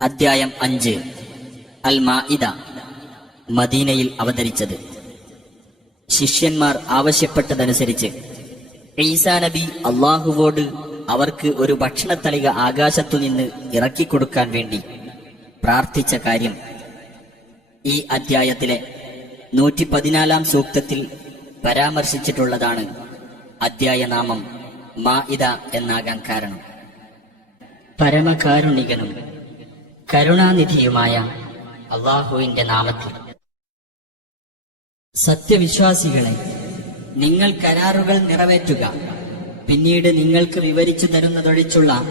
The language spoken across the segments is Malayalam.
അദ്ധ്യായം അഞ്ച്. അൽ മാഇദ മദീനയിൽ അവതരിച്ചത്. ശിഷ്യന്മാർ ആവശ്യപ്പെട്ടതനുസരിച്ച് ഈസാ നബി അള്ളാഹുവോട് അവർക്ക് ഒരു ഭക്ഷണത്തളിക ആകാശത്തുനിന്ന് ഇറക്കിക്കൊടുക്കാൻ വേണ്ടി പ്രാർത്ഥിച്ച കാര്യം. ഈ അധ്യായത്തിലെ നൂറ്റി പതിനാലാം സൂക്തത്തിൽ പരാമർശിച്ചിട്ടുള്ളതാണ് അദ്ധ്യായനാമം മാഇദ എന്നാകാൻ കാരണം. പരമകാരുണികനും കരുണാനിധിയുമായ അള്ളാഹുവിന്റെ നാമത്തിൽ. സത്യവിശ്വാസികളെ നിങ്ങൾ കരാറുകൾ നിറവേറ്റുക. പിന്നീട് നിങ്ങൾക്ക് വിവരിച്ചു തരുന്നതൊഴിച്ചുള്ള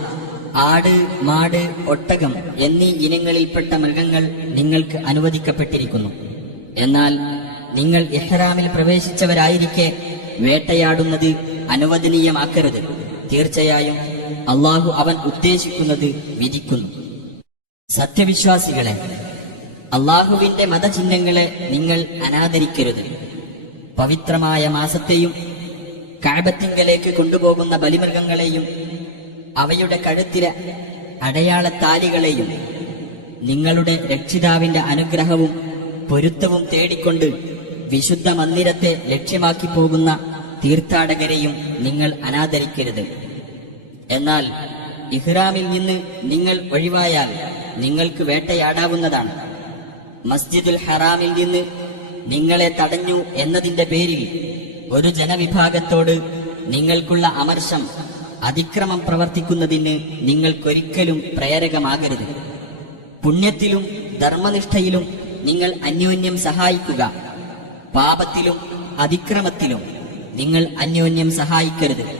ആട് മാട് ഒട്ടകം എന്നീ ഇനങ്ങളിൽപ്പെട്ട മൃഗങ്ങൾ നിങ്ങൾക്ക് അനുവദിക്കപ്പെട്ടിരിക്കുന്നു. എന്നാൽ നിങ്ങൾ ഇഹ്റാമിൽ പ്രവേശിച്ചവരായിരിക്കെ വേട്ടയാടുന്നത് അനുവദനീയമാക്കരുത്. തീർച്ചയായും അള്ളാഹു അവൻ ഉദ്ദേശിക്കുന്നത് വിധിക്കുന്നു. സത്യവിശ്വാസികളെ അള്ളാഹുവിന്റെ മതചിഹ്നങ്ങളെ നിങ്ങൾ അനാദരിക്കരുത്. പവിത്രമായ മാസത്തെയും കാഴ്ബത്തിങ്കലേക്ക് കൊണ്ടുപോകുന്ന ബലിമൃഗങ്ങളെയും അവയുടെ കഴുത്തിലെ അടയാളത്താലികളെയും നിങ്ങളുടെ രക്ഷിതാവിന്റെ അനുഗ്രഹവും പൊരുത്തവും തേടിക്കൊണ്ട് വിശുദ്ധ മന്ദിരത്തെ ലക്ഷ്യമാക്കി പോകുന്ന തീർത്ഥാടകരെയും നിങ്ങൾ അനാദരിക്കരുത്. എന്നാൽ ഇഹ്റാമിൽ നിന്ന് നിങ്ങൾ ഒഴിവായാൽ നിങ്ങൾക്ക് വേട്ടയാടാവുന്നതാണ്. മസ്ജിദുൽ ഹറാമിൽ നിന്ന് നിങ്ങളെ തടഞ്ഞു എന്നതിന്റെ പേരിൽ ഒരു ജനവിഭാഗത്തോട് നിങ്ങൾക്കുള്ള അമർഷം അതിക്രമം പ്രവർത്തിക്കുന്നതിന് നിങ്ങൾക്കൊരിക്കലും പ്രേരകമാകരുത്. പുണ്യത്തിലും ധർമ്മനിഷ്ഠയിലും നിങ്ങൾ അന്യോന്യം സഹായിക്കുക. പാപത്തിലും അതിക്രമത്തിലും നിങ്ങൾ അന്യോന്യം സഹായിക്കരുത്.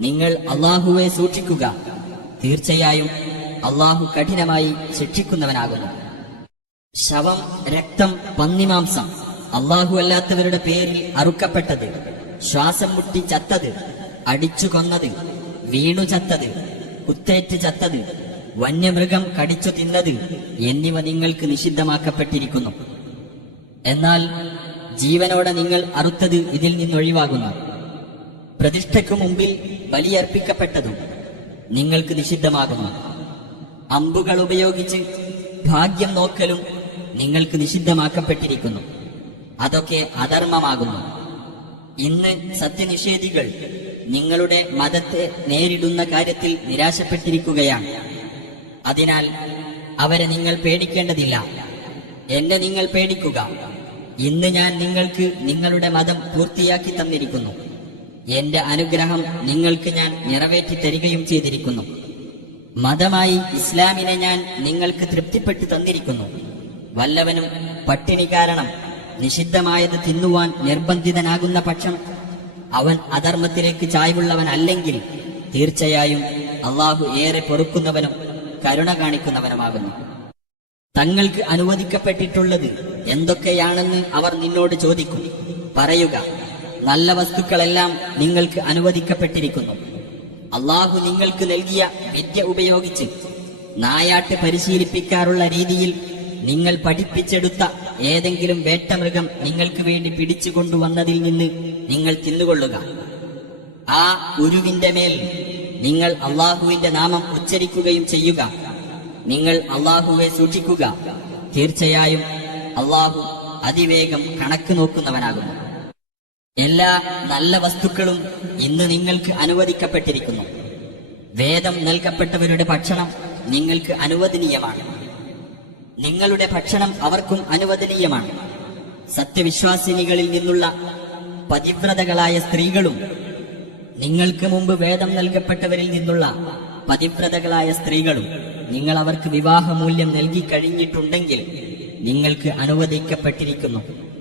നിങ്ങൾ അള്ളാഹുവെ സൂക്ഷിക്കുക. തീർച്ചയായും അള്ളാഹു കഠിനമായി ശിക്ഷിക്കുന്നവനാകുന്നു. ശവം രക്തം പന്നിമാംസം അള്ളാഹു അല്ലാത്തവരുടെ പേരിൽ അറുക്കപ്പെട്ടത് ശ്വാസം മുട്ടി ചത്തത് അടിച്ചു കൊന്നത് വീണു ചത്തത് കുത്തേറ്റ് ചത്തത് വന്യമൃഗം കടിച്ചു തിന്നത് എന്നിവ നിങ്ങൾക്ക് നിഷിദ്ധമാക്കപ്പെട്ടിരിക്കുന്നു. എന്നാൽ ജീവനോടെ നിങ്ങൾ അറുത്തത് ഇതിൽ നിന്നൊഴിവാകുന്നു. പ്രതിഷ്ഠയ്ക്കു മുമ്പിൽ ബലിയർപ്പിക്കപ്പെട്ടതും നിങ്ങൾക്ക് നിഷിദ്ധമാകുന്നു. അമ്പുകൾ ഉപയോഗിച്ച് ഭാഗ്യം നോക്കലും നിങ്ങൾക്ക് നിഷിദ്ധമാക്കപ്പെട്ടിരിക്കുന്നു. അതൊക്കെ അധർമ്മമാകുന്നു. ഇന്ന് സത്യനിഷേധികൾ നിങ്ങളുടെ മതത്തെ നേരിടുന്ന കാര്യത്തിൽ നിരാശപ്പെട്ടിരിക്കുകയാണ്. അതിനാൽ അവരെ നിങ്ങൾ പേടിക്കേണ്ടതില്ല. എന്നെ നിങ്ങൾ പേടിക്കുക. ഇന്ന് ഞാൻ നിങ്ങൾക്ക് നിങ്ങളുടെ മതം പൂർത്തിയാക്കി തന്നിരിക്കുന്നു. എന്റെ അനുഗ്രഹം നിങ്ങൾക്ക് ഞാൻ നിറവേറ്റി തരികയും ചെയ്തിരിക്കുന്നു. മതമായി ഇസ്ലാമിനെ ഞാൻ നിങ്ങൾക്ക് തൃപ്തിപ്പെട്ടു തന്നിരിക്കുന്നു. വല്ലവനും പട്ടിണി കാരണം നിഷിദ്ധമായത് തിന്നുവാൻ നിർബന്ധിതനാകുന്ന പക്ഷം അവൻ അധർമ്മത്തിലേക്ക് ചായ്വുള്ളവനല്ലെങ്കിൽ തീർച്ചയായും അള്ളാഹു ഏറെ പൊറുക്കുന്നവനും കരുണ കാണിക്കുന്നവനുമാകുന്നു. തങ്ങൾക്ക് അനുവദിക്കപ്പെട്ടിട്ടുള്ളത് എന്തൊക്കെയാണെന്ന് അവർ നിന്നോട് ചോദിക്കും. പറയുക നല്ല വസ്തുക്കളെല്ലാം നിങ്ങൾക്ക് അനുവദിക്കപ്പെട്ടിരിക്കുന്നു. അള്ളാഹു നിങ്ങൾക്ക് നൽകിയ വിദ്യ ഉപയോഗിച്ച് നായാട്ട് പരിശീലിപ്പിക്കാറുള്ള രീതിയിൽ നിങ്ങൾ പഠിപ്പിച്ചെടുത്ത ഏതെങ്കിലും വേട്ടമൃഗം നിങ്ങൾക്ക് വേണ്ടി പിടിച്ചു കൊണ്ടുവന്നതിൽ നിന്ന് നിങ്ങൾ തിന്നുകൊള്ളുക. ആ ഉരുവിന്റെ മേൽ നിങ്ങൾ അള്ളാഹുവിന്റെ നാമം ഉച്ചരിക്കുകയും ചെയ്യുക. നിങ്ങൾ അള്ളാഹുവെ സൂക്ഷിക്കുക. തീർച്ചയായും അള്ളാഹു അതിവേഗം കണക്ക് നോക്കുന്നവനാകുന്നു. എല്ലാ നല്ല വസ്തുക്കളും ഇന്ന് നിങ്ങൾക്ക് അനുവദിക്കപ്പെട്ടിരിക്കുന്നു. വേദം നൽകപ്പെട്ടവരുടെ ഭക്ഷണം നിങ്ങൾക്ക് അനുവദനീയമാണ്. നിങ്ങളുടെ ഭക്ഷണം അവർക്കും അനുവദനീയമാണ്. സത്യവിശ്വാസിനികളിൽ നിന്നുള്ള പതിവ്രതകളായ സ്ത്രീകളും നിങ്ങൾക്ക് മുമ്പ് വേദം നൽകപ്പെട്ടവരിൽ നിന്നുള്ള പതിവ്രതകളായ സ്ത്രീകളും നിങ്ങൾ അവർക്ക് വിവാഹമൂല്യം നൽകി കഴിഞ്ഞിട്ടുണ്ടെങ്കിൽ നിങ്ങൾക്ക് അനുവദിക്കപ്പെട്ടിരിക്കുന്നു.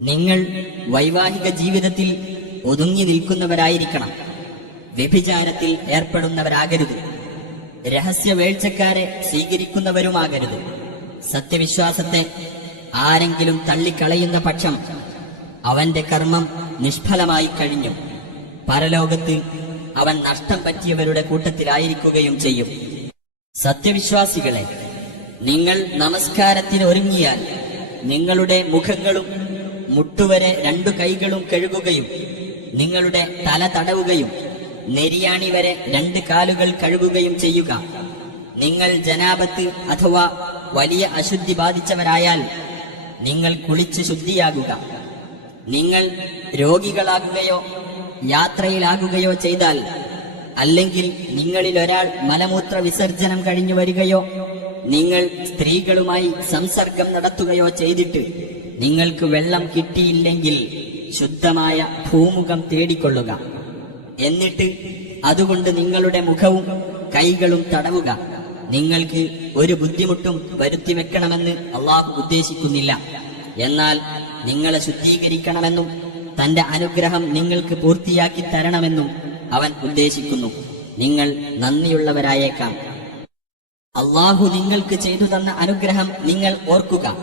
നിങ്ങൾ വൈവാഹിക ജീവിതത്തിൽ ഒതുങ്ങി നിൽക്കുന്നവരായിരിക്കണം. വ്യഭിചാരത്തിൽ ഏർപ്പെടുന്നവരാകരുത്. രഹസ്യ വേഴ്ചക്കാരെ സ്വീകരിക്കുന്നവരുമാകരുത്. സത്യവിശ്വാസത്തെ ആരെങ്കിലും തള്ളിക്കളയുന്ന പക്ഷം അവന്റെ കർമ്മം നിഷ്ഫലമായി കഴിഞ്ഞു. പരലോകത്ത് അവൻ നഷ്ടം പറ്റിയവരുടെ കൂട്ടത്തിലായിരിക്കുകയും ചെയ്യും. സത്യവിശ്വാസികളെ നിങ്ങൾ നമസ്കാരത്തിന് ഒരുങ്ങിയാൽ നിങ്ങളുടെ മുഖങ്ങളും മുട്ടുവരെ രണ്ടു കൈകളും കഴുകുകയും നിങ്ങളുടെ തല തടവുകയും നെരിയാണി വരെ രണ്ട് കാലുകൾ കഴുകുകയും ചെയ്യുക. നിങ്ങൾ ജനാപത്ത് അഥവാ വലിയ അശുദ്ധി ബാധിച്ചവരായാൽ നിങ്ങൾ കുളിച്ച് ശുദ്ധിയാകുക. നിങ്ങൾ രോഗികളാകുകയോ യാത്രയിലാകുകയോ ചെയ്താൽ അല്ലെങ്കിൽ നിങ്ങളിൽ ഒരാൾ മലമൂത്ര വിസർജനം കഴിഞ്ഞു വരികയോ നിങ്ങൾ സ്ത്രീകളുമായി സംസർഗം നടത്തുകയോ ചെയ്തിട്ട് നിങ്ങൾക്ക് വെള്ളം കിട്ടിയില്ലെങ്കിൽ ശുദ്ധമായ ഭൂമുഖം തേടിക്കൊള്ളുക. എന്നിട്ട് അതുകൊണ്ട് നിങ്ങളുടെ മുഖവും കൈകളും തടവുക. നിങ്ങൾക്ക് ഒരു ബുദ്ധിമുട്ടും വരുത്തി വെക്കണമെന്ന് അള്ളാഹു ഉദ്ദേശിക്കുന്നില്ല. എന്നാൽ നിങ്ങളെ ശുദ്ധീകരിക്കണമെന്നും തന്റെ അനുഗ്രഹം നിങ്ങൾക്ക് പൂർത്തിയാക്കി തരണമെന്നും അവൻ ഉദ്ദേശിക്കുന്നു. നിങ്ങൾ നന്ദിയുള്ളവരായേക്കാം. അള്ളാഹു നിങ്ങൾക്ക് ചെയ്തു തന്ന അനുഗ്രഹം നിങ്ങൾ ഓർക്കുക.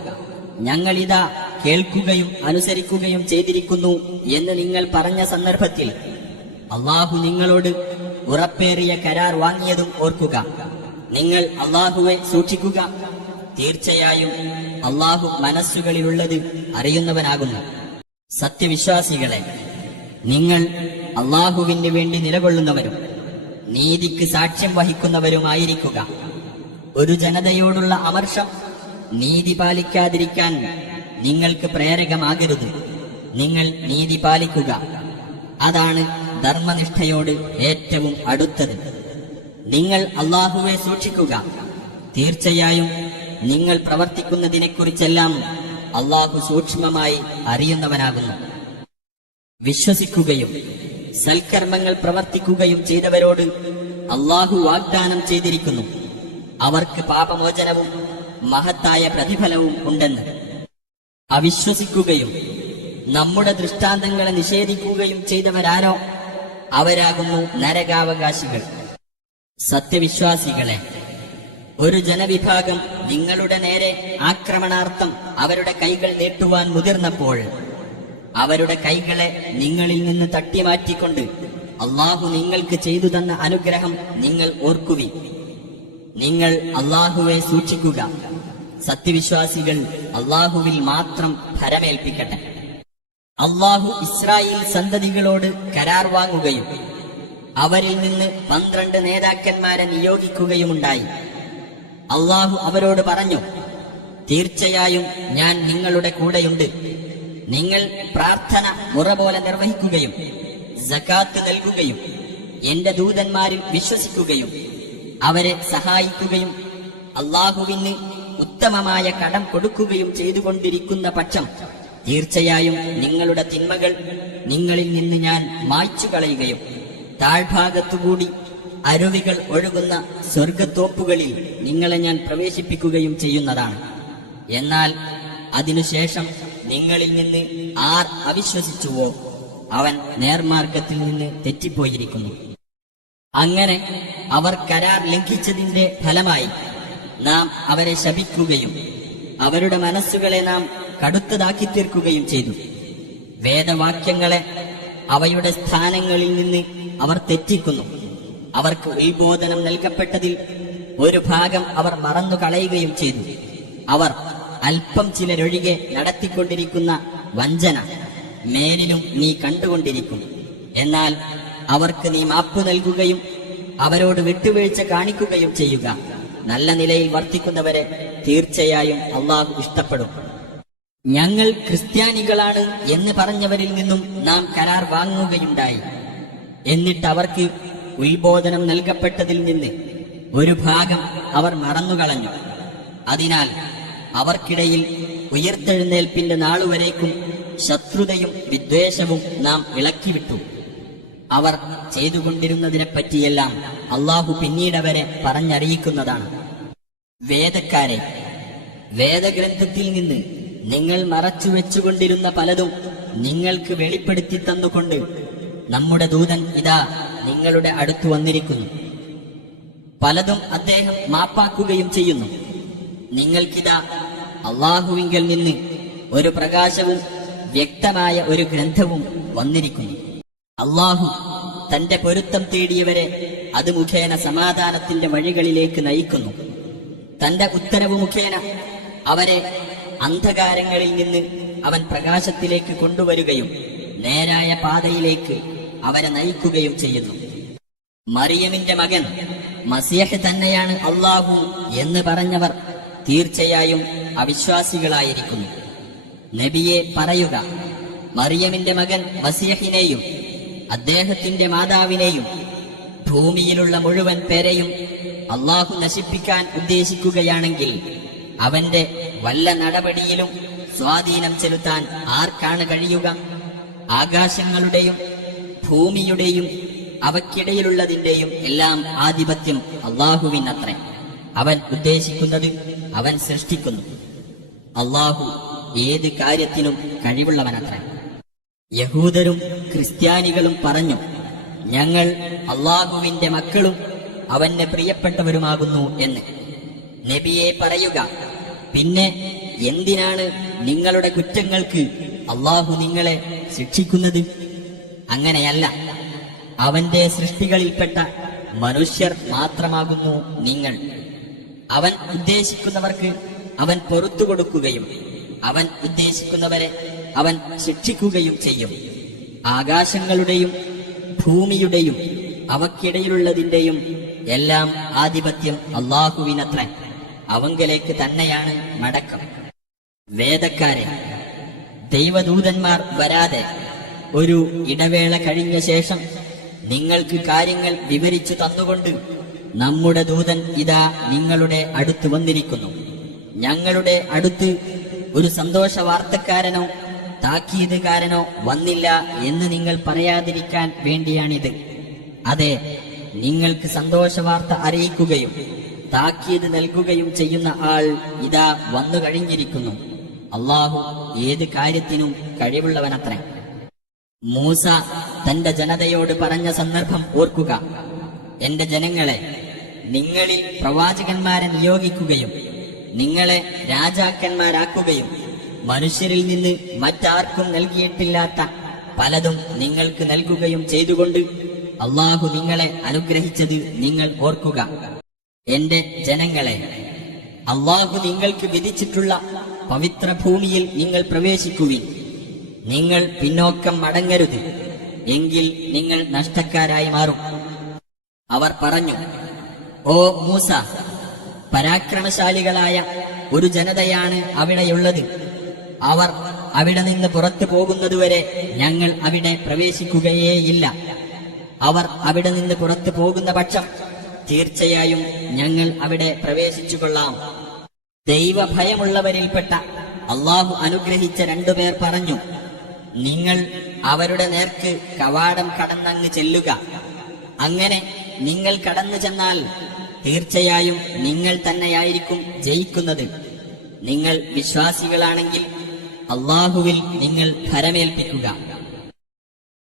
ഞങ്ങൾ ഇതാ കേൾക്കുകയും അനുസരിക്കുകയും ചെയ്തിരിക്കുന്നു എന്ന് നിങ്ങൾ പറഞ്ഞ സന്ദർഭത്തിൽ അള്ളാഹു നിങ്ങളോട് ഉറപ്പേറിയ കരാർ വാങ്ങിയതും ഓർക്കുക. നിങ്ങൾ അള്ളാഹുവെ സൂക്ഷിക്കുക. തീർച്ചയായും അള്ളാഹു മനസ്സുകളിലുള്ളത് അറിയുന്നവനാകുന്നു. സത്യവിശ്വാസികളെ നിങ്ങൾ അള്ളാഹുവിന് വേണ്ടി നിലകൊള്ളുന്നവരും നീതിക്ക് സാക്ഷ്യം വഹിക്കുന്നവരുമായിരിക്കുക. ഒരു ജനതയോടുള്ള അമർഷം നീതി പാലിക്കാതിരിക്കാൻ നിങ്ങൾക്ക് പ്രേരകമാകരുത്. നിങ്ങൾ നീതി പാലിക്കുക. അതാണ് ധർമ്മനിഷ്ഠയോട് ഏറ്റവും അടുത്തത്. നിങ്ങൾ അള്ളാഹുവെ സൂക്ഷിക്കുക. തീർച്ചയായും നിങ്ങൾ പ്രവർത്തിക്കുന്നതിനെക്കുറിച്ചെല്ലാം അള്ളാഹു സൂക്ഷ്മമായി അറിയുന്നവനാകുന്നു. വിശ്വസിക്കുകയും സൽക്കർമ്മങ്ങൾ പ്രവർത്തിക്കുകയും ചെയ്തവരോട് അള്ളാഹു വാഗ്ദാനം ചെയ്തിരിക്കുന്നു. അവർക്ക് പാപമോചനവും മഹത്തായ പ്രതിഫലവും ഉണ്ടെന്ന് അവിശ്വസിക്കുകയും നമ്മുടെ ദൃഷ്ടാന്തങ്ങളെ നിഷേധിക്കുകയും ചെയ്തവരാരോ? അവരാകുന്നു നരകാവകാശികൾ. സത്യവിശ്വാസികളെ ഒരു ജനവിഭാഗം നിങ്ങളുടെ നേരെ ആക്രമണാർത്ഥം അവരുടെ കൈകൾ നീട്ടുവാൻ മുതിർന്നപ്പോൾ അവരുടെ കൈകളെ നിങ്ങളിൽ നിന്ന് തട്ടിമാറ്റിക്കൊണ്ട് അള്ളാഹു നിങ്ങൾക്ക് ചെയ്തു തന്ന അനുഗ്രഹം നിങ്ങൾ ഓർക്കുവി നിങ്ങൾ അള്ളാഹുവെ സൂക്ഷിക്കുക. സത്യവിശ്വാസികൾ അള്ളാഹുവിൽ മാത്രം ഭരമേൽപ്പിക്കട്ടെ. അള്ളാഹു ഇസ്രായേൽ സന്തതികളോട് കരാർ വാങ്ങുകയും അവരിൽ നിന്ന് പന്ത്രണ്ട് നേതാക്കന്മാരെ നിയോഗിക്കുകയുമുണ്ടായി. അള്ളാഹു അവരോട് പറഞ്ഞു തീർച്ചയായും ഞാൻ നിങ്ങളുടെ കൂടെയുണ്ട്. നിങ്ങൾ പ്രാർത്ഥന മുറ പോലെ നിർവഹിക്കുകയും ജക്കാത്ത് നൽകുകയും എന്റെ ദൂതന്മാരിൽ വിശ്വസിക്കുകയും അവരെ സഹായിക്കുകയും അള്ളാഹുവിന് ഉത്തമമായ കടം കൊടുക്കുകയും ചെയ്തുകൊണ്ടിരിക്കുന്ന പക്ഷം തീർച്ചയായും നിങ്ങളുടെ തിന്മകൾ നിങ്ങളിൽ നിന്ന് ഞാൻ മായ്ച്ചു കളയുകയും താഴ്ഭാഗത്തുകൂടി അരുവികൾ ഒഴുകുന്ന സ്വർഗത്തോപ്പുകളിൽ നിങ്ങളെ ഞാൻ പ്രവേശിപ്പിക്കുകയും ചെയ്യുന്നതാണ്. എന്നാൽ അതിനുശേഷം നിങ്ങളിൽ നിന്ന് ആർ അവിശ്വസിച്ചുവോ? അവൻ നേർമാർഗത്തിൽ നിന്ന് തെറ്റിപ്പോയിരിക്കുന്നു. അങ്ങനെ അവർ കരാർ ലംഘിച്ചതിന്റെ ഫലമായി നാം അവരെ ശപിക്കുകയും അവരുടെ മനസ്സുകളെ നാം കടുത്തതാക്കി തീർക്കുകയും ചെയ്തു. വേദവാക്യങ്ങളെ അവയുടെ സ്ഥാനങ്ങളിൽ നിന്ന് അവർ തെറ്റിക്കുന്നു. അവർക്ക് ഉത്ബോധനം നൽകപ്പെട്ടതിൽ ഒരു ഭാഗം അവർ മറന്നു കളയുകയും ചെയ്തു. അവർ അല്പം ചിലരൊഴികെ നടത്തിക്കൊണ്ടിരിക്കുന്ന വഞ്ചന മേലിലും നീ കണ്ടുകൊണ്ടിരിക്കും. എന്നാൽ അവർക്ക് നീ മാപ്പ് നൽകുകയും അവരോട് വിട്ടുവീഴ്ച കാണിക്കുകയും ചെയ്യുക. നല്ല നിലയിൽ വർത്തിക്കുന്നവരെ തീർച്ചയായും അള്ളാഹു ഇഷ്ടപ്പെടും. ഞങ്ങൾ ക്രിസ്ത്യാനികളാണ് എന്ന് പറഞ്ഞവരിൽ നിന്നും നാം കരാർ വാങ്ങുകയുണ്ടായി. എന്നിട്ട് അവർക്ക് ഉത്ബോധനം നൽകപ്പെട്ടതിൽ നിന്ന് ഒരു ഭാഗം അവർ മറന്നുകളഞ്ഞു. അതിനാൽ അവർക്കിടയിൽ ഉയർത്തെഴുന്നേൽപ്പിന്റെ നാളുവരേക്കും ശത്രുതയും വിദ്വേഷവും നാം ഇളക്കിവിട്ടു. അവർ ചെയ്തുകൊണ്ടിരുന്നതിനെപ്പറ്റിയെല്ലാം അള്ളാഹു പിന്നീടവരെ പറഞ്ഞറിയിക്കുന്നതാണ്. വേദക്കാരെ വേദഗ്രന്ഥത്തിൽ നിന്ന് നിങ്ങൾ മറച്ചു വെച്ചുകൊണ്ടിരുന്ന പലതും നിങ്ങൾക്ക് വെളിപ്പെടുത്തി തന്നുകൊണ്ട് നമ്മുടെ ദൂതൻ ഇതാ നിങ്ങളുടെ അടുത്തു വന്നിരിക്കുന്നു. പലതും അദ്ദേഹം മാപ്പാക്കുകയും ചെയ്യുന്നു. നിങ്ങൾക്കിതാ അള്ളാഹുവിങ്കിൽ നിന്ന് ഒരു പ്രകാശവും വ്യക്തമായ ഒരു ഗ്രന്ഥവും വന്നിരിക്കുന്നു. അള്ളാഹു തന്റെ പൊരുത്തം തേടിയവരെ അത് മുഖേന സമാധാനത്തിന്റെ വഴികളിലേക്ക് നയിക്കുന്നു. തന്റെ ഉത്തരവ് മുഖേന അവരെ അന്ധകാരങ്ങളിൽ നിന്ന് അവൻ പ്രകാശത്തിലേക്ക് കൊണ്ടുവരികയും നേരായ പാതയിലേക്ക് അവരെ നയിക്കുകയും ചെയ്യുന്നു. മറിയമിന്റെ മകൻ മസിയഹ് തന്നെയാണ് അള്ളാഹു എന്ന് പറഞ്ഞവർ തീർച്ചയായും അവിശ്വാസികളായിരിക്കുന്നു. നബിയെ പറയുക മറിയമിന്റെ മകൻ മസിയഹിനെയും അദ്ദേഹത്തിന്റെ മാതാവിനെയും ഭൂമിയിലുള്ള മുഴുവൻ പേരെയും അള്ളാഹു നശിപ്പിക്കാൻ ഉദ്ദേശിക്കുകയാണെങ്കിൽ അവന്റെ വല്ല നടപടിയിലും സ്വാധീനം ചെലുത്താൻ ആർക്കാണ് കഴിയുക? ആകാശങ്ങളുടെയും ഭൂമിയുടെയും അവക്കിടയിലുള്ളതിന്റെയും എല്ലാം ആധിപത്യം അള്ളാഹുവിനത്രേ. അവൻ ഉദ്ദേശിക്കുന്നത് അവൻ സൃഷ്ടിക്കുന്നു. അള്ളാഹു ഏത് കാര്യത്തിനും കഴിവുള്ളവനത്രേ. യഹൂദരും ക്രിസ്ത്യാനികളും പറഞ്ഞു ഞങ്ങൾ അള്ളാഹുവിന്റെ മക്കളും അവന് പ്രിയപ്പെട്ടവരുമാകുന്നു എന്ന്. നബിയെ പറയുക പിന്നെ എന്തിനാണ് നിങ്ങളുടെ കുറ്റങ്ങൾക്ക് അള്ളാഹു നിങ്ങളെ ശിക്ഷിക്കുന്നത്? അങ്ങനെയല്ല അവന്റെ സൃഷ്ടികളിൽപ്പെട്ട മനുഷ്യർ മാത്രമാകുന്നു നിങ്ങൾ. അവൻ ഉദ്ദേശിക്കുന്നവർക്ക് അവൻ പൊറത്തു കൊടുക്കുകയും അവൻ ഉദ്ദേശിക്കുന്നവരെ അവൻ ശിക്ഷിക്കുകയും ചെയ്യും. ആകാശങ്ങളുടെയും ഭൂമിയുടെയും അവക്കിടയിലുള്ളതിന്റെയും എല്ലാം ആധിപത്യം അള്ളാഹുവിനത്ര. അവങ്കലേക്ക് തന്നെയാണ് മടക്കം. വേദക്കാരെ ദൈവദൂതന്മാർ വരാതെ ഒരു ഇടവേള കഴിഞ്ഞ ശേഷം നിങ്ങൾക്ക് കാര്യങ്ങൾ വിവരിച്ചു തന്നുകൊണ്ട് നമ്മുടെ ദൂതൻ ഇതാ നിങ്ങളുടെ അടുത്ത് വന്നിരിക്കുന്നു. ഞങ്ങളുടെ അടുത്ത് ഒരു സന്തോഷ വാർത്തക്കാരനോ താക്കീതുകാരനോ വന്നില്ല എന്ന് നിങ്ങൾ പറയാതിരിക്കാൻ വേണ്ടിയാണിത്. അതെ നിങ്ങൾക്ക് സന്തോഷവാർത്ത അറിയിക്കുകയും താക്കീത് നൽകുകയും ചെയ്യുന്ന ആൾ ഇതാ വന്നു കഴിഞ്ഞിരിക്കുന്നു. അള്ളാഹു ഏത് കാര്യത്തിനും കഴിവുള്ളവനത്രേ. മൂസ തന്റെ ജനതയോട് പറഞ്ഞ സന്ദർഭം ഓർക്കുക. എന്റെ ജനങ്ങളെ നിങ്ങളിൽ പ്രവാചകന്മാരെ നിയോഗിക്കുകയും നിങ്ങളെ രാജാക്കന്മാരാക്കുകയും മനുഷ്യരിൽ നിന്ന് മറ്റാർക്കും നൽകിയിട്ടില്ലാത്ത പലതും നിങ്ങൾക്ക് നൽകുകയും ചെയ്തുകൊണ്ട് അള്ളാഹു നിങ്ങളെ അനുഗ്രഹിച്ചത് നിങ്ങൾ ഓർക്കുക. എന്റെ ജനങ്ങളെ അള്ളാഹു നിങ്ങൾക്ക് വിധിച്ചിട്ടുള്ള പവിത്ര ഭൂമിയിൽ നിങ്ങൾ പ്രവേശിക്കുവിൻ. നിങ്ങൾ പിന്നോക്കം മടങ്ങരുത് എങ്കിൽ നിങ്ങൾ നഷ്ടക്കാരായി മാറും. അവർ പറഞ്ഞു ഓ മൂസ പരാക്രമശാലികളായ ഒരു ജനതയാണ് അവിടെയുള്ളത്. അവർ അവിടെ നിന്ന് പുറത്തു പോകുന്നതുവരെ ഞങ്ങൾ അവിടെ പ്രവേശിക്കുകയേയില്ല. അവർ അവിടെ നിന്ന് പുറത്തു പോകുന്ന പക്ഷം തീർച്ചയായും ഞങ്ങൾ അവിടെ പ്രവേശിച്ചു കൊള്ളാം ദൈവഭയമുള്ളവരിൽപ്പെട്ട അള്ളാഹു അനുഗ്രഹിച്ച രണ്ടുപേർ പറഞ്ഞു നിങ്ങൾ അവരുടെ നേർക്ക് കവാടം കടന്നങ്ങ് ചെല്ലുക. അങ്ങനെ നിങ്ങൾ കടന്നു ചെന്നാൽ തീർച്ചയായും നിങ്ങൾ തന്നെയായിരിക്കും ജയിക്കുന്നത്. നിങ്ങൾ വിശ്വാസികളാണെങ്കിൽ അള്ളാഹുവിൽ നിങ്ങൾ ഭരമേൽപ്പിക്കുക.